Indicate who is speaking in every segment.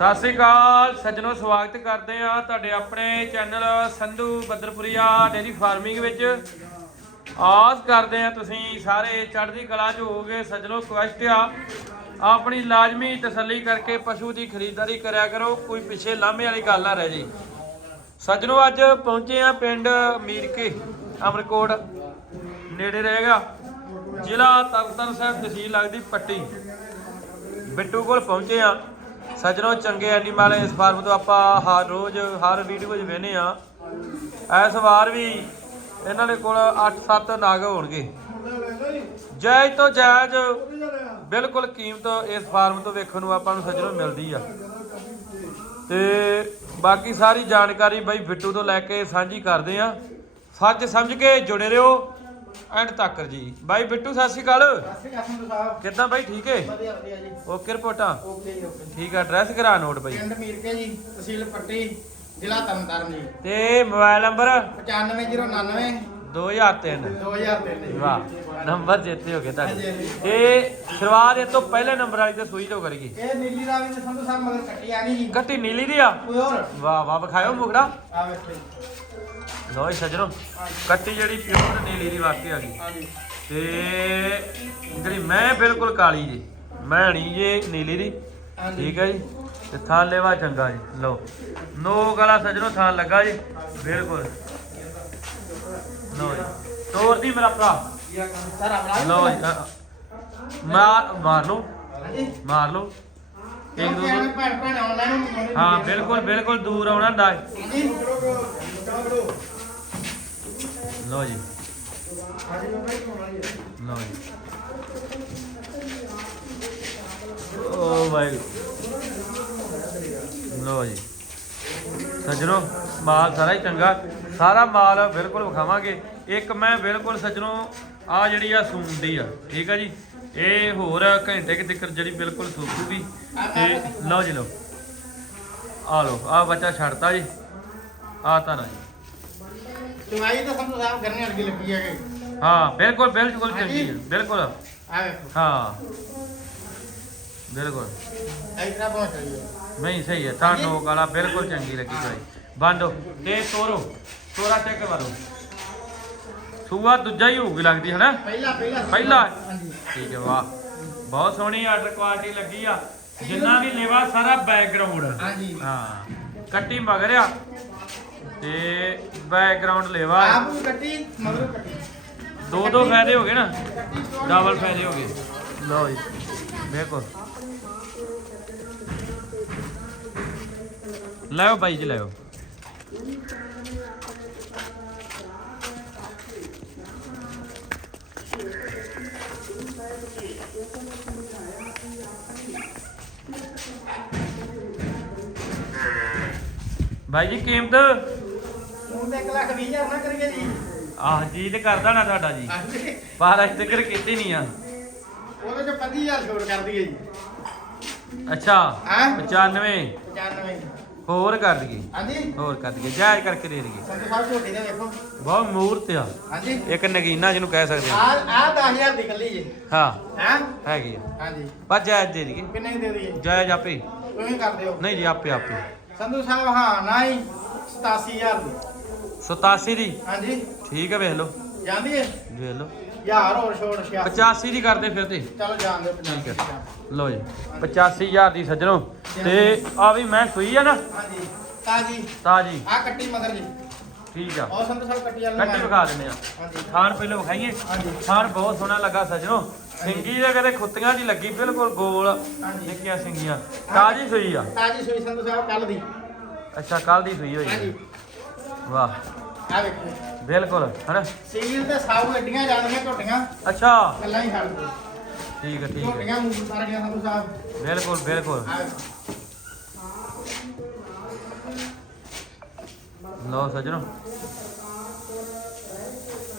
Speaker 1: ਸਤਿ ਸ੍ਰੀ ਅਕਾਲ, ਸੱਜਣੋ, ਸਵਾਗਤ ਕਰਦੇ ਆ ਤੁਹਾਡੇ ਆਪਣੇ channel Sandhu Badarpuria dairy farming ਵਿੱਚ। ਆਸ ਕਰਦੇ ਆ ਤੁਸੀਂ ਸਾਰੇ ਚੜ੍ਹਦੀ ਕਲਾ 'ਚ ਹੋਵੋਗੇ, ਸੱਜਣੋ ਕੁਐਸਟ ਆ, ਆਪਣੀ ਲਾਜ਼ਮੀ ਤਸੱਲੀ ਕਰਕੇ ਪਸ਼ੂ ਦੀ ਖਰੀਦਦਾਰੀ ਕਰਿਆ ਕਰੋ, ਕੋਈ ਪਿੱਛੇ ਲਾਂਭੇ ਵਾਲੀ ਗੱਲ ਨਾ ਰਹਿ ਜੀ। ਸੱਜਣੋ, ਅੱਜ ਪਹੁੰਚੇ ਆ ਪਿੰਡ ਮੀਰਕੇ, ਅਮਰਕੋਟ, ਨੇੜੇ ਰਹੇਗਾ ਜ਼ਿਲ੍ਹਾ ਤਰਨਤਾਰਨ ਸਾਹਿਬ ਤਹਿਸੀਲ ਲੱਗਦੀ ਪੱਟੀ। ਬਿੱਟੂ ਕੋਲ ਪਹੁੰਚੇ ਆ ਸੱਜਣੋ, ਚੰਗੇ ਐਨੀਮਲ ਇਸ ਫਾਰਮ ਤੋਂ ਆਪਾਂ ਹਰ ਰੋਜ਼, ਹਰ ਵੀਡੀਓ 'ਚ ਵੇਨੇ ਆ ਇਸ ਵਾਰ ਵੀ ਇਹਨਾਂ ਦੇ ਕੋਲ 8-7 ਨਾਗ ਹੋਣਗੇ। ਜਾਇਜ਼ ਤੋਂ ਜਾਇਜ਼ ਬਿਲਕੁਲ ਕੀਮਤ ਇਸ ਫਾਰਮ ਤੋਂ ਵੇਖਣ ਨੂੰ ਆਪਾਂ ਨੂੰ ਸੱਜਣੋ ਮਿਲਦੀ ਆ। ਤੇ ਬਾਕੀ ਸਾਰੀ ਜਾਣਕਾਰੀ ਬਾਈ ਬਿੱਟੂ ਤੋਂ ਲੈ ਕੇ ਸਾਂਝੀ ਕਰਦੇ ਆ ਸੱਚ ਸਮਝ ਕੇ ਜੁੜੇ ਰਹੋ। ਐਂਡ ਤੱਕ ਜੀ। ਬਾਈ ਬਿੱਟੂ ਸਤਿ ਸ਼੍ਰੀ ਅਕਾਲ।
Speaker 2: ਸ੍ਰੀ ਅਕਾਲ ਸਾਹਿਬ।
Speaker 1: ਕਿੱਦਾਂ ਬਾਈ ਠੀਕ ਏ?
Speaker 2: ਵਧੀਆ ਵਧੀਆ ਜੀ।
Speaker 1: ਓਕੇ ਰਿਪੋਰਟਾਂ?
Speaker 2: ਓਕੇ ਜੀ ਓਕੇ
Speaker 1: ਠੀਕ ਆ ਐਡਰੈਸ ਕਰਾ ਨੋਟ ਬਾਈ।
Speaker 2: ਪਿੰਡ ਮੀਰਕੇ ਜੀ ਤਹਿਸੀਲ ਪੱਟੀ ਜ਼ਿਲ੍ਹਾ ਤਰਨਤਾਰਨ ਜੀ।
Speaker 1: ਤੇ ਮੋਬਾਈਲ ਨੰਬਰ?
Speaker 2: 95099
Speaker 1: 2003
Speaker 2: 2003 ਜੀ।
Speaker 1: ਵਾਹ ਨੰਬਰ ਜਿੱਤੇ ਹੋ ਗਏ ਤੁਹਾਡੇ। ਇਹ ਸ਼ੁਰੂਆਤ ਇਹ ਤੋਂ ਪਹਿਲੇ ਨੰਬਰ ਵਾਲੀ ਤੇ ਸੂਈ ਤੋਂ ਕਰੀਏ।
Speaker 2: ਇਹ ਨੀਲੀ ਦੇ ਸੰਧੂ ਸਾਹਿਬ ਮਗਰ ਕੱਟੀ ਆ ਗਈ ਜੀ।
Speaker 1: ਗੱਟੀ ਨੀਲੀ ਦੀ ਆ? ਵਾਹ ਵਾਹ ਵਿਖਾਇਓ ਮੁਗੜਾ।
Speaker 2: ਆ ਵੇਖੋ
Speaker 1: ਲੋ ਸੱਜਣੋ ਕੱਟੀ ਜਿਹੜੀ ਪਿਓਰ ਨੀਲੀ ਦੀ ਵਾਕਈ ਆ ਗਈ।
Speaker 2: ਹਾਂ ਜੀ
Speaker 1: ਤੇ ਜਿਹੜੀ ਮੈਂ ਬਿਲਕੁਲ ਕਾਲੀ ਜੀ ਮੈਂ ਨਹੀਂ ਜੇ ਨੀਲੀ ਦੀ ਠੀਕ ਹੈ ਜੀ? ਤੇ ਥਾਂ ਲੈਵਾ ਚੰਗਾ ਜੀ ਲਓ। ਨੋ ਗਲਾ ਸਜਣੋ ਥਾਂ ਲੱਗਾ ਜੀ ਬਿਲਕੁਲ। ਲਓ ਜੀ ਤੋਰ ਦੀ ਮੇਰਾ ਭਰਾ। ਲਓ ਜੀ ਮਾਰ ਮਾਰ ਲਓ।
Speaker 2: ਹਾਂਜੀ।
Speaker 1: ਮਾਰ ਲਓ। ਇੱਕ ਦੋ ਹਾਂ ਬਿਲਕੁਲ ਬਿਲਕੁਲ ਦੂਰ ਆਉਣਾ ਦਾ
Speaker 2: ਹਾਂਜੀ।
Speaker 1: ਲਓ ਜੀ। ਲਓ ਜੀ। ਓ ਵਾਹਿਗੁਰੂ। ਲਓ ਜੀ। ਸੱਜਣੋ, ਮਾਲ ਸਾਰਾ ਹੀ ਚੰਗਾ। ਸਾਰਾ ਮਾਲ ਬਿਲਕੁਲ ਵਿਖਾਵਾਂਗੇ। ਇੱਕ ਮੈਂ ਬਿਲਕੁਲ ਸੱਜਣੋ, ਆ ਜਿਹੜੀ ਆ ਸੂੰਦੀ ਆ। ਠੀਕ ਆ ਜੀ? ਇਹ ਹੋਰ ਘੰਟੇ ਕਿ ਤੱਕ ਜਿਹੜੀ ਬਿਲਕੁਲ ਸੂਕੂਗੀ। ਤੇ ਲਓ ਜੀ, ਲਓ। ਆ ਲਓ, ਆ ਬੱਚਾ ਛੱਡਤਾ ਜੀ। ਆ ਤਾਂ ਨਾ ਜੀ।
Speaker 2: ਚੁਆਈ ਤਾਂ ਸੰਧੂ ਸਾਹਿਬ ਕਰਨੇ ਅਰਗੀ ਲੱਗੀ ਹੈਗੇ
Speaker 1: ਹਾਂ ਬਿਲਕੁਲ ਬਿਲਕੁਲ ਚੰਗੀ ਹੈ ਬਿਲਕੁਲ।
Speaker 2: ਆ ਵੇਖੋ।
Speaker 1: ਹਾਂ। ਬਿਲਕੁਲ।
Speaker 2: ਤਰ੍ਹਾਂ ਪਹੁੰਚ ਰਹੀ ਹੈ
Speaker 1: ਨਹੀਂ ਸਹੀ ਹੈ ਤਾਂ ਨੋਕ ਵਾਲਾ ਬਿਲਕੁਲ ਚੰਗੀ ਲੱਗੀ ਭਾਈ। ਬੰਦੋ ਤੇ ਤੋਰੋ ਤੋਰਾ ਚੈੱਕ ਕਰੋ ਸੂਆ ਦੂਜਾ ਹੀ ਹੋਊਗੀ ਲੱਗਦੀ ਹੈ ਨਾ
Speaker 2: ਪਹਿਲਾ ਪਹਿਲਾ
Speaker 1: ਪਹਿਲਾ?
Speaker 2: ਹਾਂਜੀ।
Speaker 1: ਠੀਕ ਹੈ ਵਾਹ। ਬਹੁਤ ਸੋਹਣੀ ਆਰਡਰ ਕੁਆਲਿਟੀ ਲੱਗੀ ਆ। ਜਿੰਨਾ ਵੀ ਲੇਵਾ ਸਾਰਾ ਬੈਕਗ੍ਰਾਉਂਡ
Speaker 2: ਹਾਂਜੀ।
Speaker 1: ਹਾਂ। ਕੱਟੀ ਮਗਰ ਆ। ਤੇ ਬੈਕਗ੍ਰਾਉਂਡ ਲੇਵਾ
Speaker 2: ਆਪ ਨੂੰ ਕੱਟੀ ਮਗਰੋਂ ਕੱਟੀ।
Speaker 1: ਦੋ ਦੋ ਫਾਇਦੇ ਹੋ ਗਏ ਨਾ। ਡਬਲ ਫਾਇਦੇ ਹੋ ਗਏ। ਲਓ ਜੀ ਦੇਖੋ ਲੈਓ ਬਾਈ ਜੀ ਲੈਓ ਬਾਈ ਜੀ ਕੀਮਤ?
Speaker 2: 1 ਲੱਖ 20 ਹਜ਼ਾਰ ਨਾ ਕਰੀਏ ਜੀ।
Speaker 1: ਆਹ ਜੀ ਤੇ ਕਰਦਾ ਨਾ ਤੁਹਾਡਾ ਜੀ।
Speaker 2: ਹਾਂਜੀ।
Speaker 1: ਪਰ ਅੱਜ ਤੱਕ ਕੀਤੀ ਨਹੀਂ ਆ।
Speaker 2: ਉਹਦੇ ਚ 25000 ਛੋੜ ਕਰ ਦਈਏ ਜੀ।
Speaker 1: ਅੱਛਾ
Speaker 2: ਹੈਂ?
Speaker 1: 95
Speaker 2: 95
Speaker 1: ਹੋਰ ਕਰ ਦਈਏ।
Speaker 2: ਹਾਂਜੀ।
Speaker 1: ਹੋਰ ਕਰ ਦਈਏ ਜਾਇਜ਼ ਕਰਕੇ ਦੇ ਦਈਏ।
Speaker 2: ਸੰਤ ਸਾਹਿਬ ਝੋਟੀ ਦੇ ਵੇਖੋ।
Speaker 1: ਬਹੁਤ ਮੂਰਤ ਆ।
Speaker 2: ਹਾਂਜੀ।
Speaker 1: ਇੱਕ ਨਗੀਨਾ ਜਿਹਨੂੰ ਕਹਿ ਸਕਦੇ
Speaker 2: ਆ।
Speaker 1: ਆ
Speaker 2: ਆ 10000 ਦੀ ਕੱਲੀ ਜੀ।
Speaker 1: ਹਾਂ।
Speaker 2: ਹੈ?
Speaker 1: ਹੈਗੀ ਆ।
Speaker 2: ਹਾਂਜੀ।
Speaker 1: ਪਰ ਜਾਇਜ਼ ਦੇ ਦਈਏ।
Speaker 2: ਕਿੰਨੇ ਦੀ ਦੇ ਦਈਏ?
Speaker 1: ਜਾਇਜ਼ ਆਪੇ।
Speaker 2: ਤੁਸੀਂ ਕਰ ਦਿਓ।
Speaker 1: ਨਹੀਂ ਜੀ ਆਪੇ ਆਪੇ।
Speaker 2: ਸੰਧੂ ਸਾਹਿਬ ਹਾਂ ਨਾ ਹੀ 87000 ਦੀ।
Speaker 1: 87 ਦੀ?
Speaker 2: ਹਾਂਜੀ।
Speaker 1: ਠੀਕ ਹੈ ਵੇਖ ਲਓ।
Speaker 2: ਜਾਂਦੀ ਹੈ
Speaker 1: ਵੇਖ ਲਓ।
Speaker 2: ਯਾਰ ਹੋਰ ਛੋੜ 86
Speaker 1: 85 ਦੀ ਕਰਦੇ ਫਿਰ ਤੇ
Speaker 2: ਚਲੋ ਜਾਣ ਦਿਓ
Speaker 1: ਠੀਕ
Speaker 2: 50
Speaker 1: ਹੈ ਲਓ ਜੀ 85000 ਦੀ ਸੱਜਣੋ। ਤੇ ਆ ਵੀ ਮੈਂ ਸੂਈ ਆ ਨਾ?
Speaker 2: ਹਾਂਜੀ। ਤਾਜੀ।
Speaker 1: ਤਾਜੀ।
Speaker 2: ਆ ਕੱਟੀ ਮਗਰ ਜੀ।
Speaker 1: ਠੀਕ ਆ।
Speaker 2: ਉਹ ਸੰਧੂ ਸਾਹਿਬ ਕੱਟੀ ਵਾਲਾ
Speaker 1: ਕੱਟੀ ਵਿਖਾ ਦਿੰਦੇ ਆ।
Speaker 2: ਹਾਂਜੀ।
Speaker 1: ਥਾਨ ਪਹਿਲਾਂ ਵਿਖਾਈਏ।
Speaker 2: ਹਾਂਜੀ।
Speaker 1: ਥਾਨ ਬਹੁਤ ਸੋਹਣਾ ਲੱਗਾ ਸੱਜਣੋ। ਸਿੰਗੀ ਦੇ ਕਦੇ ਖੁੱਤੀਆਂ ਦੀ ਲੱਗੀ ਬਿਲਕੁਲ ਗੋਲ।
Speaker 2: ਹਾਂਜੀ।
Speaker 1: ਨਿੱਕੀਆਂ ਸਿੰਗੀਆਂ। ਤਾਜੀ ਸੂਈ ਆ।
Speaker 2: ਤਾਜੀ ਸੂਈ ਸੰਧੂ ਸਾਹਿਬ ਕੱਲ ਦੀ।
Speaker 1: ਅੱਛਾ ਕੱਲ ਦੀ ਸੂਈ ਹੋਈ
Speaker 2: ਹਾਂਜੀ।
Speaker 1: ਵਾਹ।
Speaker 2: ਆ ਵੇਖੋ
Speaker 1: ਬਿਲਕੁਲ ਹਨਾ
Speaker 2: ਸੀਲ ਤੇ ਸਾਊ ਗੱਡੀਆਂ ਜਾਂਦੀਆਂ ਝੋਟੀਆਂ
Speaker 1: ਅੱਛਾ
Speaker 2: ਗੱਲਾਂ ਹੀ ਛੱਡ ਦਿਓ
Speaker 1: ਠੀਕ ਹੈ ਠੀਕ ਹੈ
Speaker 2: ਝੋਟੀਆਂ ਮੂੰਹ ਕਰ ਗਿਆ ਸੰਧੂ ਸਾਹਿਬ
Speaker 1: ਬਿਲਕੁਲ ਬਿਲਕੁਲ
Speaker 2: ਆ ਵੇਖੋ
Speaker 1: ਲਓ ਸੱਜਣੋ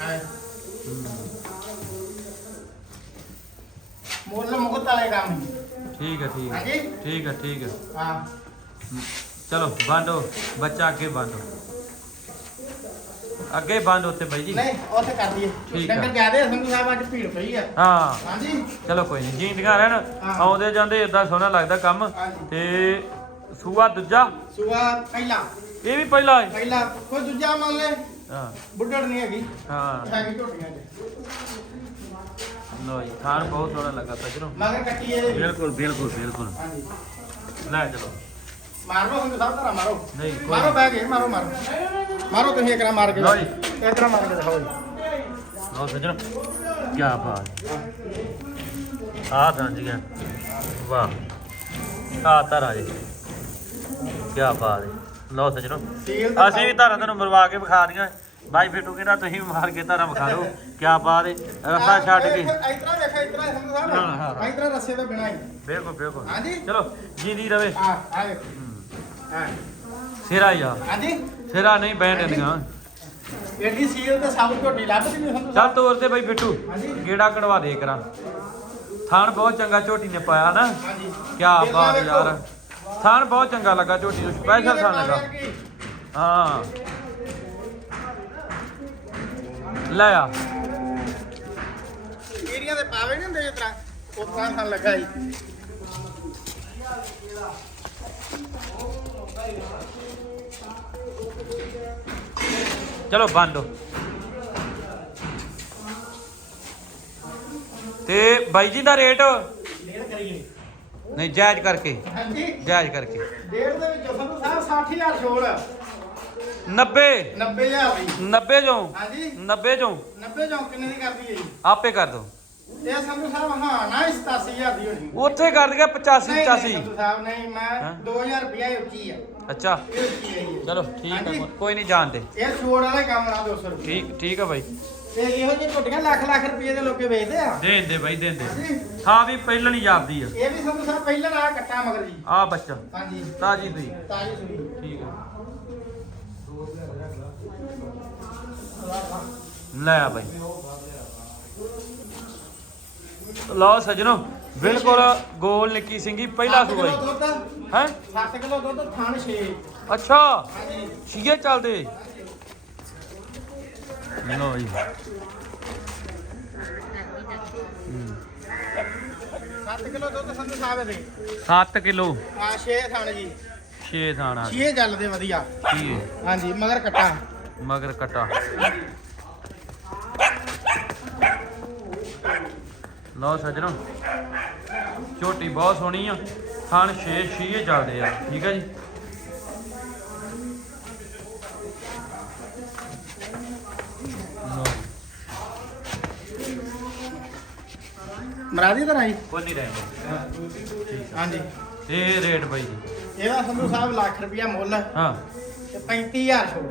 Speaker 2: ਆ ਵੇਖੋ। ਮੁੱਲ ਮੁਕਤ ਵਾਲੇ ਕੰਮ ਹੀ।
Speaker 1: ਠੀਕ ਹੈ ਠੀਕ ਹੈ
Speaker 2: ਹਾਂਜੀ
Speaker 1: ਠੀਕ ਹੈ ਠੀਕ ਹੈ
Speaker 2: ਹਾਂ
Speaker 1: ਚਲੋ ਬਾਂਡੋ ਬੱਚਾ ਅੱਗੇ ਬਾਂਡੋ ਅੱਗੇ ਬੰਦ ਉੱਤੇ ਬਾਈ ਜੀ।
Speaker 2: ਨਹੀਂ ਉੱਥੇ ਕਰ ਦਈਏ।
Speaker 1: ਠੀਕ ਆ।
Speaker 2: ਡੰਗਰ ਜ਼ਿਆਦੇ ਆ, ਸੰਧੂ ਸਾਹਿਬ ਅੱਜ ਭੀੜ ਪਈ ਆ।
Speaker 1: ਹਾਂ।
Speaker 2: ਹਾਂਜੀ।
Speaker 1: ਚਲੋ ਕੋਈ ਨਹੀਂ ਜੀਂਦਗਾ ਰਹਿਣ।
Speaker 2: ਹਾਂ।
Speaker 1: ਆਉਂਦੇ ਜਾਂਦੇ ਇਦਾਂ ਸੋਹਣਾ ਲੱਗਦਾ ਕੰਮ।
Speaker 2: ਹਾਂਜੀ।
Speaker 1: ਤੇ ਸੂਆ ਦੂਜਾ?
Speaker 2: ਸੂਆ ਪਹਿਲਾ।
Speaker 1: ਇਹ ਵੀ ਪਹਿਲਾ ਹੈ?
Speaker 2: ਪਹਿਲਾ। ਕੋਈ ਦੂਜਾ ਮੰਨ ਲੈ
Speaker 1: ਹਾਂ।
Speaker 2: ਬੁੱਢੜ ਨਹੀਂ ਹੈਗੀ।
Speaker 1: ਹਾਂ।
Speaker 2: ਹੈਗੀ ਝੋਟੀਆਂ ਚ।
Speaker 1: ਲੋ ਜੀ ਬਹੁਤ ਸੋਹਣਾ ਲੱਗਾ ਸੱਜਣੋ
Speaker 2: ਮਗਰ ਕੱਟੀ ਇਹਦੇ
Speaker 1: ਬਿਲਕੁਲ ਬਿਲਕੁਲ ਬਿਲਕੁਲ।
Speaker 2: ਹਾਂਜੀ।
Speaker 1: ਲੈ ਚਲੋ।
Speaker 2: ਮਾਰ ਹੁਣ ਸਭ ਤਰ੍ਹਾਂ ਮਾਰੋ।
Speaker 1: ਨਹੀਂ ਕੋਈ
Speaker 2: ਮਾਰੋ ਬਹਿ ਗਏ ਮਾਰੋ ਮਾਰੋ। ਮਾਰੋ ਤੁਸੀਂ ਇੱਕ ਨਾ ਮਾਰ ਕੇ।
Speaker 1: ਲਓ ਜੀ।
Speaker 2: ਇਸ ਤਰ੍ਹਾਂ ਮਾਰ ਕੇ ਦਿਖਾਓ ਜੀ।
Speaker 1: ਲੋ ਸੱਜਣੋ ਕੀ ਬਾਤ। ਆ ਤਾਂ ਜੀ ਵਾਹ। ਆ ਤਾਰਾ ਜੀ। ਕੀ ਬਾਤ ਹੈ। ਲੋ ਸੱਜਣੋ
Speaker 2: ਸੀਲ ਤਾਂ
Speaker 1: ਅਸੀਂ ਵੀ ਧਾਰਾਂ ਤੁਹਾਨੂੰ ਮਰਵਾ ਕੇ ਵਿਖਾ ਦੀਆਂ ਬਾਈ ਫੇਟੂ ਕਹਿੰਦਾ ਤੁਸੀਂ ਮਾਰ ਕੇ ਧਾਰਾਂ ਵਿਖਾ ਦਿਓ। ਕੀ ਬਾਤ ਹੈ। ਰਸਾ ਛੱਡ ਕੇ।
Speaker 2: ਇਸ ਤਰ੍ਹਾਂ ਵੇਖੋ ਇਸ ਤਰ੍ਹਾਂ ਸੰਧੂ
Speaker 1: ਹਾਂ, ਹਾਂ,
Speaker 2: ਸਾਹਿਬ
Speaker 1: ਹਾਂ।
Speaker 2: ਇਸ ਤਰ੍ਹਾਂ ਰੱਸੇ ਤੋਂ ਬਿਨਾਂ ਹੀ।
Speaker 1: ਬਿਲਕੁਲ ਬਿਲਕੁਲ।
Speaker 2: ਹਾਂਜੀ।
Speaker 1: ਚਲੋ ਜੀਦੀ ਰਵੇ।
Speaker 2: ਆ ਆ ਵੇਖੋ। ਹਾਂ
Speaker 1: ਸਿਰਾ ਯਾਰ
Speaker 2: ਹਾਂਜੀ।
Speaker 1: ਸਿਰਾ ਨਹੀਂ ਬੈਠ ਦਿੰਦੀਆਂ
Speaker 2: ਐਡੀ ਸੀਲ ਤੇ ਸਭ ਝੋਟੀ ਲੱਭਦੀ ਨਹੀਂ ਸੰਧੂ
Speaker 1: ਚੱਲ ਤੋਰ ਤੇ ਬਾਈ ਬਿੱਟੂ। ਗੇੜਾ ਕਢਵਾ ਦੇ ਕਰਾਂ ਥਾਣ ਬਹੁਤ ਚੰਗਾ ਝੋਟੀ ਨੇ ਪਾਇਆ ਨਾ।
Speaker 2: ਹਾਂਜੀ।
Speaker 1: ਕੀ ਬਾਤ ਯਾਰ। ਥਾਣ ਬਹੁਤ ਚੰਗਾ ਲੱਗਾ ਝੋਟੀ ਨੂੰ ਸਪੈਸ਼ਲ ਥਾਣ ਲੱਗਾ। ਹਾਂ। ਲੈ ਆ।
Speaker 2: ਏਰੀਆ ਦੇ ਪਾਵੇ ਨਹੀਂ ਹੁੰਦੇ ਜਿਸ ਤਰ੍ਹਾਂ ਤਰ੍ਹਾਂ ਸਾਨੂੰ ਲੱਗਾ ਜੀ।
Speaker 1: ਚਲੋ ਬੰਦ। ਤੇ ਬਾਈ ਜੀ ਦਾ ਰੇਟ?
Speaker 2: ਡੇਢ ਕਰੀਏ
Speaker 1: ਨਹੀਂ ਜਾਇਜ਼ ਕਰਕੇ।
Speaker 2: ਹਾਂਜੀ।
Speaker 1: ਜਾਇਜ਼ ਕਰਕੇ।
Speaker 2: ਡੇਢ ਦੇ ਵਿੱਚ ਸੰਧੂ ਸਾਹਿਬ 60000 ਛੋੜ।
Speaker 1: 90
Speaker 2: 90000 ਦੀ।
Speaker 1: 90 ਚੋਂ।
Speaker 2: ਹਾਂਜੀ।
Speaker 1: 90 ਚੋਂ।
Speaker 2: 90 ਚੌਂ ਕਿੰਨੇ ਦੀ ਕਰਦੀ ਹੈ ਜੀ?
Speaker 1: ਆਪੇ ਕਰ ਦੋ
Speaker 2: ਇਹ ਸੰਧੂ ਸਾਹਿਬ ਹਾਂ ਨਾ 87000 ਦੀ ਹੋਣੀ।
Speaker 1: ਉੱਥੇ ਕਰ ਦਿਆ 85
Speaker 2: ਨਹੀਂ, ਨਹੀਂ,
Speaker 1: 85
Speaker 2: ਸੰਧੂ ਸਾਹਿਬ ਨਹੀਂ ਮੈਂ
Speaker 1: ਹੈਂ?
Speaker 2: 2000 ਰੁਪਇਆ ਉੱਚੀ ਆ।
Speaker 1: ਅੱਛਾ।
Speaker 2: ਇਹ ਉੱਚੀ ਹੈ ਜੀ।
Speaker 1: ਚਲੋ ਠੀਕ
Speaker 2: ਹਾਂਜੀ।
Speaker 1: ਹੈ ਕੋਈ ਨਹੀਂ ਜਾਣਦੇ।
Speaker 2: ਇਹ ਛੋੜ ਵਾਲਾ ਹੀ ਕੰਮ ਨਾ 200 ਰੁਪਏ
Speaker 1: ਠੀਕ ਠੀਕ ਆ ਬਾਈ।
Speaker 2: ਤੇ ਇਹੋ ਜਿਹੀ ਝੋਟੀਆਂ ਲੱਖ ਲੱਖ ਰੁਪਏ ਦੇ ਲੋਕੇ ਵੇਚਦੇ ਆ।
Speaker 1: ਦੇਣ ਦੇ ਬਾਈ ਦੇਣ ਦੇ
Speaker 2: ਹਾਂਜੀ।
Speaker 1: ਹਾਂ ਵੀ ਪਹਿਲਾਂ ਨਹੀਂ ਜਾਪਦੀ ਆ।
Speaker 2: ਇਹ ਵੀ ਸੰਧੂ ਸਾਹਿਬ ਪਹਿਲਾਂ ਆ ਕੱਟਾ ਮਗਰ ਜੀ।
Speaker 1: ਆ ਬੱਚਾ।
Speaker 2: ਹਾਂਜੀ।
Speaker 1: ਤਾਜੀ ਦੀ
Speaker 2: ਤਾਜੀ ਸੁਣੀ
Speaker 1: ਠੀਕ ਆ। ਲੈ ਆ ਬਾਈ। ਲਓ ਸਜਣੋ ਬਿਲਕੁਲ ਗੋਲ ਨਿੱਕੀ ਸਿੰਘੀ ਪਹਿਲਾ
Speaker 2: ਸੱਤ
Speaker 1: ਸੂਆ
Speaker 2: ਕਿਲੋ
Speaker 1: ਹੀ
Speaker 2: ਦੁੱਧ।
Speaker 1: ਹੈ?
Speaker 2: 7 ਕਿਲੋ ਦੁੱਧ ਥਣ 6
Speaker 1: ਅੱਛਾ
Speaker 2: ਹਾਂਜੀ।
Speaker 1: ਛੀਏ ਚੱਲਦੇ। ਲਓ ਜੀ।
Speaker 2: 7 ਕਿਲੋ ਦੁੱਧ ਸੰਧੂ ਸਾਹਿਬ ਦੇ।
Speaker 1: 7 ਕਿਲੋ।
Speaker 2: ਆ 6 ਥਣ ਜੀ।
Speaker 1: 6 ਥਾਣਾ।
Speaker 2: 6 ਚੱਲਦੇ ਵਧੀਆ।
Speaker 1: ਹੈ
Speaker 2: ਹਾਂਜੀ ਮਗਰ ਕੱਟਾ।
Speaker 1: ਮਗਰ ਕਟਾ। ਲਓ ਸੱਜਣੋ ਝੋਟੀ ਬਹੁਤ ਸੋਹਣੀ ਆ ਥਣ 6 6 ਚੱਲਦੇ ਆ ਠੀਕ ਹੈ ਜੀ।
Speaker 2: ਮਰਾਦੀ ਤਰ੍ਹਾਂ ਜੀ?
Speaker 1: ਕੋਈ ਨਹੀਂ ਰਹਿੰਦੇ।
Speaker 2: ਹਾਂਜੀ।
Speaker 1: ਇਹ ਰੇਟ ਬਾਈ ਜੀ।
Speaker 2: ਇਹਦਾ ਸੰਧੂ ਸਾਹਿਬ ਲੱਖ ਰੁਪਇਆ ਮੁੱਲ।
Speaker 1: ਹਾਂ।
Speaker 2: ਤੇ 35000 ਛੋੜ।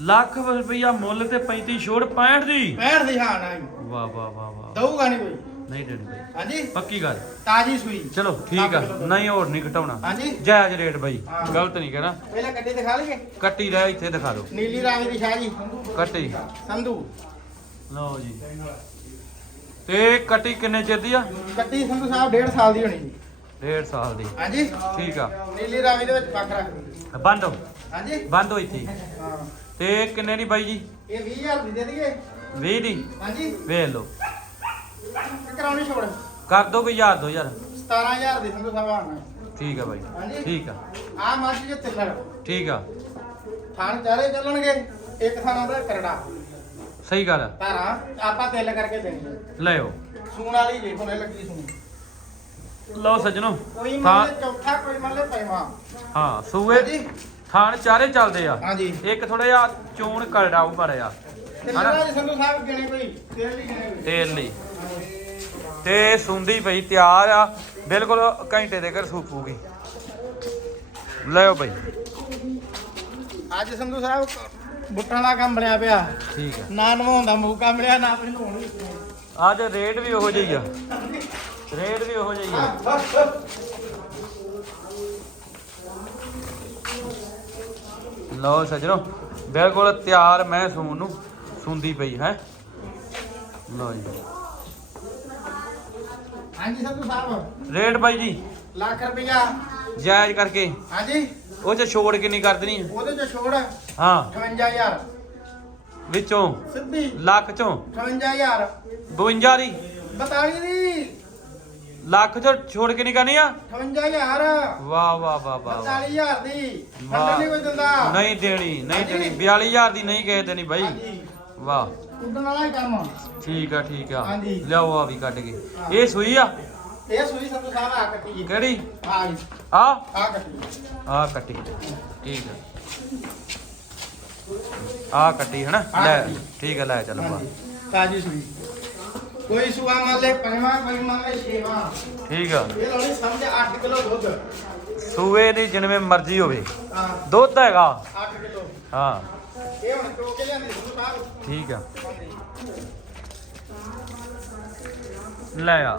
Speaker 1: ਲੱਖ ਰੁਪਈਆ ਮੁੱਲ ਤੇ 35 ਛੋੜ 65 ਦੀ।
Speaker 2: 65 ਦੀ ਹਾਂ ਨਾ
Speaker 1: ਵਾਹ ਵਾਹ ਵਾਹ।
Speaker 2: ਦਊਗਾ ਨਹੀਂ ਕੋਈ?
Speaker 1: ਨਹੀਂ ਦੇਣੀ ਬਾਈ।
Speaker 2: ਹਾਂਜੀ?
Speaker 1: ਪੱਕੀ ਗੱਲ।
Speaker 2: ਤਾਜੀ ਸੂਈ।
Speaker 1: ਚਲੋ ਠੀਕ ਆ। ਨਹੀਂ ਹੋਰ ਨਹੀਂ ਘਟਾਉਣਾ।
Speaker 2: ਹਾਂਜੀ?
Speaker 1: ਜਾਇਜ਼ ਰੇਟ ਬਾਈ।
Speaker 2: ਹਾਂ।
Speaker 1: ਗਲਤ ਨਹੀਂ ਕਹਿਣਾ।
Speaker 2: ਪਹਿਲਾਂ ਕੱਟੀ ਦਿਖਾ ਲਈਏ?
Speaker 1: ਕੱਟੀ ਰਹਿ ਇੱਥੇ ਦਿਖਾ ਦਿਓ।
Speaker 2: ਨੀਲੀ ਰੰਗ ਦੀ ਸ਼ਾਹ। ਜੀ
Speaker 1: ਕੱਟੀ।
Speaker 2: ਸੰਧੂ।
Speaker 1: ਲਓ ਜੀ। ਤੇ ਕੱਟੀ ਕਿੰਨੇ ਚਿਰ ਦੀ ਆ?
Speaker 2: ਕੱਟੀ ਸੰਧੂ ਸਾਹਿਬ 1.5 ਸਾਲ ਦੀ ਹੋਣੀ। ਜੀ
Speaker 1: ਡੇਢ ਸਾਲ ਦੀ।
Speaker 2: ਹਾਂਜੀ?
Speaker 1: ਠੀਕ ਆ।
Speaker 2: ਨੀਲੀ ਰੰਗ ਦੇ ਵਿੱਚ ਪੱਖ ਰੱਖ
Speaker 1: ਬੰਦ ਹੋ।
Speaker 2: ਹਾਂਜੀ?
Speaker 1: ਬੰਦ ਹੋ ਇੱਥੇ।
Speaker 2: ਹਾਂ।
Speaker 1: ਤੇ ਕਿੰਨੇ ਦੀ ਬਾਈ ਜੀ?
Speaker 2: ਇਹ 20000 ਦੀ ਦੇ ਦਈਏ।
Speaker 1: 20 ਦੀ।
Speaker 2: ਹਾਂਜੀ?
Speaker 1: ਵੇਖ ਲਓ।
Speaker 2: ਕਰਾਉਣੀ ਛੋੜ।
Speaker 1: ਕਰ ਦੋ ਕੋਈ ਹਜ਼ਾਰ ਦੋ ਹਜ਼ਾਰ।
Speaker 2: 17000 ਦੀ ਸੰਧੂ ਸਾਹਿਬ ਆਣਾ
Speaker 1: ਠੀਕ ਆ ਬਾਈ। ਠੀਕ ਆ।
Speaker 2: ਆ ਮੱਝ ਜੇ ਤਿੱਲੜ
Speaker 1: ਠੀਕ ਆ।
Speaker 2: ਥਾਣ ਚਾਰੇ ਚੱਲਣਗੇ ਇੱਕ ਥਾਣਾ ਦਾ ਕਰੜਾ।
Speaker 1: ਸਹੀ ਗੱਲ ਆ।
Speaker 2: ਧਾਰਾਂ ਆਪਾਂ ਤਿੱਲ ਕਰਕੇ ਦੇਣੀ
Speaker 1: ਲਿਓ
Speaker 2: ਸੂਣ ਵਾਲੀ ਜੇ ਹੁਣੇ ਲੱਗੀ ਸੂਣ।
Speaker 1: ਲਓ ਸੱਜਣੋ
Speaker 2: ਕੋਈ
Speaker 1: ਥਾਂ
Speaker 2: ਮੰਨ ਲੈ ਚੌਥਾ ਕੋਈ ਮੰਨ ਲੈ ਪੰਜਵਾਂ।
Speaker 1: ਹਾਂ ਸੂਏ
Speaker 2: ਹਾਂਜੀ।
Speaker 1: ਥਾਣ ਚਾਰੇ ਚੱਲਦੇ ਆ।
Speaker 2: ਹਾਂਜੀ।
Speaker 1: ਇੱਕ ਥੋੜਾ ਜਿਹਾ ਚੋਣ ਕਰੜਾ ਉਹ ਮੜਿਆ
Speaker 2: ਤੇ
Speaker 1: ਹਨਾ?
Speaker 2: ਮੇਰਾ ਜੀ ਸੰਧੂ ਸਾਹਿਬ ਗਿਣੇ ਕੋਈ ਤੇਲ ਨਹੀਂ ਗਿਣੇ ਕੋਈ।
Speaker 1: ਤੇਲ ਲਈ ਤੇ ਸੁੰਦੀ ਪਈ ਤਿਆਰ ਆ। ਬਿਲਕੁਲ ਘੰਟੇ ਦੇ ਘਰ ਸੂਪੂਗੀ ਲਿਓ ਬਈ।
Speaker 2: ਅੱਜ ਸੰਧੂ ਸਾਹਿਬ ਬੁੱਟਾਂ ਦਾ ਕੰਮ ਬਣਿਆ ਪਿਆ।
Speaker 1: ਠੀਕ ਆ।
Speaker 2: ਨਾ ਨਵਾਉਣ ਦਾ ਮੌਕਾ ਮਿਲਿਆ ਨਾ ਨਹਾਉਣ ਦੀ
Speaker 1: ਅੱਜ ਰੇਟ ਵੀ ਉਹੋ ਜਿਹੀ ਆ। ਰੇਟ ਵੀ ਉਹੋ ਜਿਹੀ ਆ। ਲਓ ਸੱਜਣੋ ਬਿਲਕੁਲ ਤਿਆਰ ਮੈਂ ਸੂਣ ਨੂੰ। ਸੁੰਦੀ ਪਈ ਹੈ? ਲਓ ਜੀ।
Speaker 2: ਹਾਂਜੀ ਸੰਧੂ ਸਾਹਿਬ।
Speaker 1: ਰੇਟ ਬਾਈ ਜੀ?
Speaker 2: ਲੱਖ ਰੁਪਇਆ
Speaker 1: ਜਾਇਜ਼ ਕਰਕੇ।
Speaker 2: ਹਾਂਜੀ।
Speaker 1: ਉਹ ਚ ਛੋੜ ਕਿੰਨੀ ਕਰ ਦੇਣੀ?
Speaker 2: ਉਹਦੇ ਚ ਛੋੜ
Speaker 1: ਹਾਂ।
Speaker 2: 58000
Speaker 1: ਵਿੱਚੋਂ?
Speaker 2: ਸਿੱਧੀ।
Speaker 1: ਲੱਖ ਚੋਂ?
Speaker 2: 58000
Speaker 1: 52 ਦੀ?
Speaker 2: 42 ਦੀ।
Speaker 1: ਲੱਖ ਚੋਂ ਛੋੜ ਕੇ ਨਹੀਂ ਕਰਨੀ ਆ?
Speaker 2: 58000
Speaker 1: ਵਾਹ ਵਾਹ ਵਾਹ ਵਾਹ ਵਾਹ।
Speaker 2: 40000 ਦੀ।
Speaker 1: ਵਾਹ।
Speaker 2: ਅੰਦਰ ਨਹੀਂ ਕੋਈ ਦਿੰਦਾ।
Speaker 1: ਨਹੀਂ ਦੇਣੀ ਨਹੀਂ। ਦੇਣੀ। 42000 ਦੀ ਨਹੀਂ ਕਹੇ ਦੇਣੀ ਬਾਈ।
Speaker 2: ਹਾਂਜੀ।
Speaker 1: ਵਾਹ।
Speaker 2: ਉੱਡਣ ਵਾਲਾ ਹੀ ਕੰਮ
Speaker 1: ਠੀਕ ਆ ਠੀਕ ਆ।
Speaker 2: ਹਾਂਜੀ।
Speaker 1: ਲਿਆਓ ਆ ਵੀ ਕੱਢ ਕੇ। ਇਹ ਸੂਈ ਆ?
Speaker 2: ਇਹ ਸੂਈ ਸੰਧੂ ਸਾਹਿਬ ਆ ਕੱਟੀ ਜੀ।
Speaker 1: ਕਿਹੜੀ?
Speaker 2: ਆ ਜੀ।
Speaker 1: ਆ?
Speaker 2: ਆ ਕੱਟੀ
Speaker 1: ਆ ਕੱਟੀ। ਠੀਕ ਆ। ਆ ਕੱਟੀ ਹਨਾ?
Speaker 2: ਆਹ
Speaker 1: ਲੈ
Speaker 2: ਕੱਟੀ।
Speaker 1: ਠੀਕ ਆ ਲੈ ਚੱਲ
Speaker 2: ਹਾਂਜੀ। ਤਾਜੀ ਸੂਈ। ਕੋਈ ਸੁਆ ਮੰਨ ਲੈ ਪੰਜਵਾਂ ਕੋਈ ਮੰਨ ਲੈ ਛੇਵਾਂ।
Speaker 1: ਠੀਕ ਆ।
Speaker 2: ਇਹ ਲੋੜੀ ਸਮਝ 8 ਕਿਲੋ ਦੁੱਧ।
Speaker 1: ਸੂਏ ਦੀ ਜਿਵੇਂ ਮਰਜ਼ੀ ਹੋਵੇ।
Speaker 2: ਹਾਂ।
Speaker 1: ਦੁੱਧ ਹੈਗਾ।
Speaker 2: 8 ਕਿਲੋ।
Speaker 1: ਹਾਂ।
Speaker 2: ਇਹ ਹੁਣ ਚੋ ਕੇ ਲਿਆਂਦੀ ਸੰਧੂ ਸਾਹਿਬ
Speaker 1: ਠੀਕ ਆ। ਲੈ ਆ।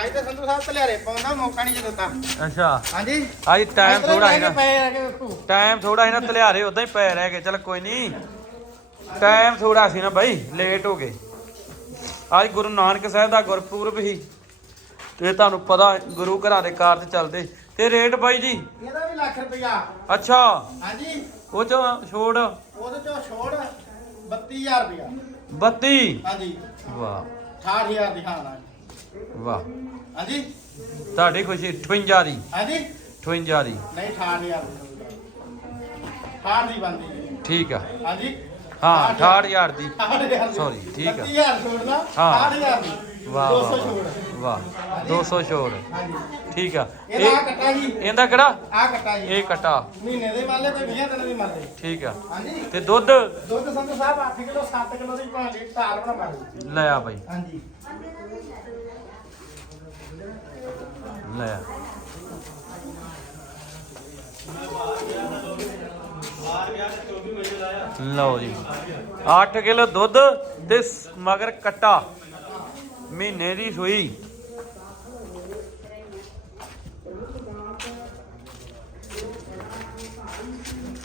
Speaker 2: ਅੱਜ ਤਾਂ ਸੰਧੂ ਸਾਹਿਬ ਤਲਿਆਰੇ ਪਾਉਂਦਾ ਮੌਕਾ ਨਹੀਂ ਦਿੱਤਾ।
Speaker 1: ਅੱਛਾ।
Speaker 2: ਹਾਂਜੀ?
Speaker 1: ਅੱਜ ਟਾਈਮ ਥੋੜਾ
Speaker 2: ਹੀ
Speaker 1: ਹੈ ਨਾ।
Speaker 2: ਪਏ ਰਹਿ ਗਏ ਵੇਖੋ
Speaker 1: ਟਾਈਮ ਥੋੜਾ ਸੀ ਨਾ ਤਲਿਆਰੇ ਉਦਾਂ ਹੀ ਪੈ ਰਹਿ ਗਏ। ਚਲ ਕੋਈ ਨਹੀਂ ਟਾਈਮ ਥੋੜਾ ਸੀ ਨਾ ਬਾਈ ਲੇਟ ਹੋ ਗਏ। ਅੱਜ ਗੁਰੂ ਨਾਨਕ ਸਾਹਿਬ ਦਾ ਗੁਰਪੁਰਬ ਹੀ ਤੇ ਤੁਹਾਨੂੰ ਪਤਾ ਗੁਰੂ ਘਰਾਂ ਦੇ ਕਾਰਜ ਚੱਲਦੇ। ਤੇ ਰੇਟ ਬਾਈ ਜੀ?
Speaker 2: ਇਹਦਾ ਵੀ ਲੱਖ ਰੁਪਇਆ।
Speaker 1: ਅੱਛਾ।
Speaker 2: ਹਾਂਜੀ।
Speaker 1: ਉਹ ਚੋਂ ਛੋੜ?
Speaker 2: ਉਹਦੇ ਚੋਂ ਛੋੜ 32000 ਰੁਪਇਆ।
Speaker 1: 32
Speaker 2: ਹਾਂਜੀ।
Speaker 1: ਵਾਹ।
Speaker 2: 68000 ਦੀ ਖਾਣਾ
Speaker 1: ਵਾਹ।
Speaker 2: ਹਾਂਜੀ।
Speaker 1: ਤੁਹਾਡੀ ਖੁਸ਼ੀ 58 ਦੀ।
Speaker 2: ਹਾਂਜੀ।
Speaker 1: 58 ਦੀ।
Speaker 2: ਨਹੀਂ 68000 ਦੀ। 60 ਦੀ ਬੰਦੀ
Speaker 1: ਠੀਕ ਆ।
Speaker 2: ਹਾਂਜੀ।
Speaker 1: ਹਾਂ 68000 ਦੀ।
Speaker 2: 68000
Speaker 1: Sorry, ਠੀਕ ਆ।
Speaker 2: 32000 ਛੋੜਦਾ
Speaker 1: ਹਾਂ।
Speaker 2: 68000 ਦੀ।
Speaker 1: ਵਾਹ
Speaker 2: 200
Speaker 1: ਵਾਹ
Speaker 2: ਛੋੜ।
Speaker 1: ਵਾਹ 200 ਛੋੜ।
Speaker 2: ਹਾਂਜੀ।
Speaker 1: ਠੀਕ ਆ।
Speaker 2: ਇਹਦਾ
Speaker 1: ਇਹ
Speaker 2: ਕੱਟਾ ਜੀ।
Speaker 1: ਇਹਦਾ ਕਿਹੜਾ?
Speaker 2: ਆ ਕੱਟਾ ਜੀ।
Speaker 1: ਇਹ ਕਟਾ।
Speaker 2: ਮਹੀਨੇ ਦੇ ਮੰਨ ਲੈ ਕੋਈ 20 ਦਿਨ ਦੀ ਮੰਨ ਲੈ
Speaker 1: ਠੀਕ ਆ।
Speaker 2: ਹਾਂਜੀ।
Speaker 1: ਤੇ ਦੁੱਧ?
Speaker 2: ਦੁੱਧ ਸੰਧੂ ਸਾਹਿਬ 8 ਕਿਲੋ 7 ਕਿਲੋ ਦੀ ਭਾਂਡੀ ਧਾਰ ਬਣਾ ਪਾਣੀ
Speaker 1: ਲੈ ਆ ਬਾਈ।
Speaker 2: ਹਾਂਜੀ।
Speaker 1: ਲੈ ਆ। ਲਓ ਜੀ। 8 ਕਿਲੋ ਦੁੱਧ ਤੇ ਮਗਰ ਕਟਾ। ਮਹੀਨੇ ਦੀ ਸੂਈ।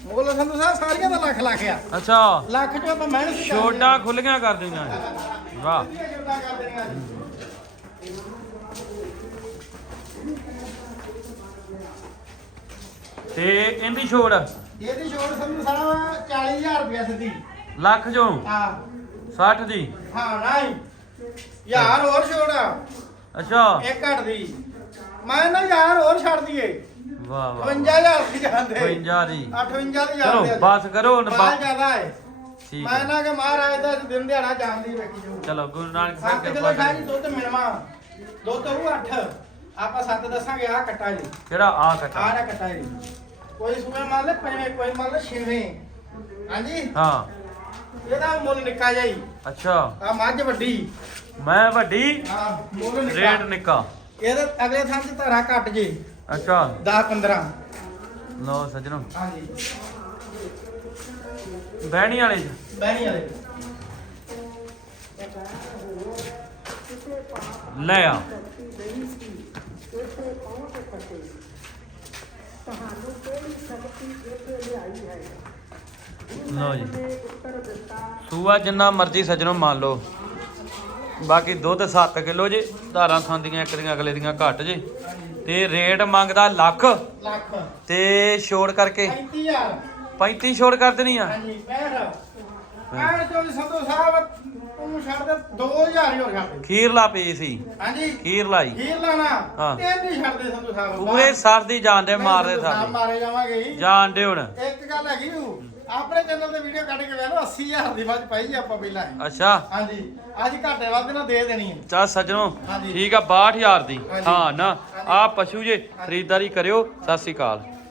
Speaker 2: ਮੁੱਲ ਸੰਧੂ ਸਾਹਿਬ ਸਾਰੀਆਂ ਦਾ ਲੱਖ ਲੱਖ ਆ।
Speaker 1: ਅੱਛਾ।
Speaker 2: ਲੱਖ ਚੋਂ ਆਪਾਂ ਮਿਹਨਤ।
Speaker 1: ਛੋਟਾਂ ਖੁੱਲੀਆਂ ਕਰ ਦਿੰਦਾ ਵਾਹ
Speaker 2: ਵਧੀਆ ਛੋਟਾਂ ਕਰ ਦੇਣੀਆਂ ਜੀ।
Speaker 1: ਤੇ ਇਹਦੀ ਛੋੜ?
Speaker 2: ਇਹਦੀ ਛੋੜ ਸੰਧੂ ਸਾਹਿਬ 40000 ਰੁਪਇਆ ਸਿੱਧੀ।
Speaker 1: ਲੱਖ ਚੋਂ?
Speaker 2: ਹਾਂ।
Speaker 1: 60 ਦੀ?
Speaker 2: ਹਾਂ ਨਹੀਂ। ਯਾਰ ਹੋਰ ਛੋੜ
Speaker 1: ਅੱਛਾ।
Speaker 2: ਇੱਕ ਘੱਟ ਦੀ। ਮੈਂ ਨਾ ਯਾਰ ਹੋਰ ਛੱਡ ਦਈਏ।
Speaker 1: ਵਾਹ ਵਾਹ
Speaker 2: 55000 ਦੀ ਜਾਂਦੇ।
Speaker 1: 52 ਦੀ।
Speaker 2: 58 ਦੀ
Speaker 1: ਚਲੋ
Speaker 2: ਜਾਂਦੇ
Speaker 1: ਬਸ ਕਰੋ ਹੁਣ
Speaker 2: ਬਾਹਰ
Speaker 1: ਬਾ-
Speaker 2: ਜ਼ਿਆਦਾ ਹੈ
Speaker 1: ਠੀਕ
Speaker 2: ਮੈਂ। ਨਾ ਕਿ ਮਹਾਰਾਜ ਦਾ ਦਿਨ ਦਿਹਾੜਾ ਜਾਣਦੀ ਵੇਖੀ ਜੋ।
Speaker 1: ਚਲੋ ਗੁਰੂ ਨਾਨਕ ਸਾਹਿਬ
Speaker 2: 7
Speaker 1: ਕਿਰਪਾ ਕਰੇ
Speaker 2: ਦੁੱਧ ਮਿਲਵਾ ਦੁੱਧ ਉਹ 8 ਆਪਾਂ 7 ਦੱਸਾਂਗੇ ਆ ਕੱਟਾ ਜੀ।
Speaker 1: ਕਿਹੜਾ? ਆ
Speaker 2: ਆ
Speaker 1: ਕਟਾ
Speaker 2: ਨਾ ਕੱਟਾ ਜੀ। ਕੋਈ ਸੂਏ ਮੰਨ ਲੈ ਪੰਜਵੇਂ ਕੋਈ ਮੰਨ ਲੈ ਛੇਵੇਂ। ਹਾਂਜੀ?
Speaker 1: ਹਾਂ।
Speaker 2: ਇਹਦਾ ਮੁੱਲ ਨਿੱਕਾ ਜਿਹਾ
Speaker 1: ਅੱਛਾ।
Speaker 2: ਆ ਮੱਝ ਵੱਡੀ।
Speaker 1: ਮੈਂ ਵੱਡੀ?
Speaker 2: ਆ ਮੁੱਲ ਨਿੱਕਾ।
Speaker 1: ਰੇਟ ਨਿੱਕਾ।
Speaker 2: ਇਹਦੇ ਅਗਲੇ ਥਾਂ 'ਚ ਧਾਰਾ ਘੱਟ ਜੇ।
Speaker 1: ਅੱਛਾ।
Speaker 2: 10 15
Speaker 1: ਲਓ ਸੱਜਣੋ।
Speaker 2: ਹਾਂਜੀ।
Speaker 1: ਬਹਿਣੀ ਵਾਲੇ ਚ।
Speaker 2: ਬਹਿਣੀ ਵਾਲੇ
Speaker 1: ਲੈ ਆ। ਲਓ ਜੀ। ਸੂਆ ਜਿੰਨਾ ਮਰਜ਼ੀ ਸੱਜਣੋ ਮੰਨ ਲਓ। ਬਾਕੀ ਦੁੱਧ 7 ਕਿਲੋ ਜੇ ਧਾਰਾਂ ਖਾਂਦੀਆਂ ਇੱਕ ਦੀਆਂ ਅਗਲੇ ਦੀਆਂ ਘੱਟ ਜੇ। ਤੇ ਰੇਟ ਮੰਗਦਾ ਲੱਖ।
Speaker 2: ਲੱਖ।
Speaker 1: ਤੇ ਛੋੜ ਕਰਕੇ
Speaker 2: 35000
Speaker 1: 35 ਛੋੜ ਕਰ ਦੇਣੀ ਆ।
Speaker 2: ਹਾਂਜੀ 65 ਆਹ ਜੋ ਵੀ ਸੰਤੋ ਸਾਹਿਬ ਤੂੰ ਛੱਡ ਦੇ 2000 ਹੀ ਹੋਰ ਛੱਡ ਦੇ।
Speaker 1: ਖੀਰਲਾ ਪੀ ਸੀ।
Speaker 2: ਹਾਂਜੀ।
Speaker 1: ਖੀਰਲਾ ਹੀ
Speaker 2: ਖੀਰ ਲਾਣਾ। ਤਿੰਨ ਹੀ ਛੱਡ ਦੇ ਸਾਹਿਬ।
Speaker 1: ਪੂਰੇ ਸਰਦੀ ਜਾਣਦੇ ਮਾਰਦੇ
Speaker 2: ਨਹੀਂ, ਸੰਧੂ ਸਾਹਿਬ
Speaker 1: ਸਾਡੇ
Speaker 2: ਮਾਰੇ ਜਾਵਾਂਗੇ ਹੀ।
Speaker 1: ਜਾਣਦੇ ਹੁਣ।
Speaker 2: ਇੱਕ ਗੱਲ ਹੈਗੀ ਨੂੰ ਆਪਣੇ ਚੈਨਲ ਤੇ ਵੀਡੀਓ ਕੱਢ ਕੇ ਵੇਖ ਲਓ 80000 ਦੀ ਮੱਝ ਪਾਈ ਜੀ ਆਪਾਂ ਪਹਿਲਾਂ ਹੀ।
Speaker 1: ਅੱਛਾ।
Speaker 2: ਹਾਂਜੀ। ਅੱਜ ਘਾਟੇ ਵੱਧ ਨਾ ਦੇ ਦੇਣੀ ਹੈ
Speaker 1: ਚਾ ਸੱਜਣੋ
Speaker 2: ਹਾਂਜੀ।
Speaker 1: ਠੀਕ ਆ 62000 ਦੀ।
Speaker 2: ਹਾਂਜੀ।
Speaker 1: ਹਾਂ ਨਾ। ਆ ਪਸ਼ੂ ਜੇ ਖਰੀਦਦਾਰੀ ਕਰਿਓ ਸਤਿ ਸ੍ਰੀ ਅਕਾਲ।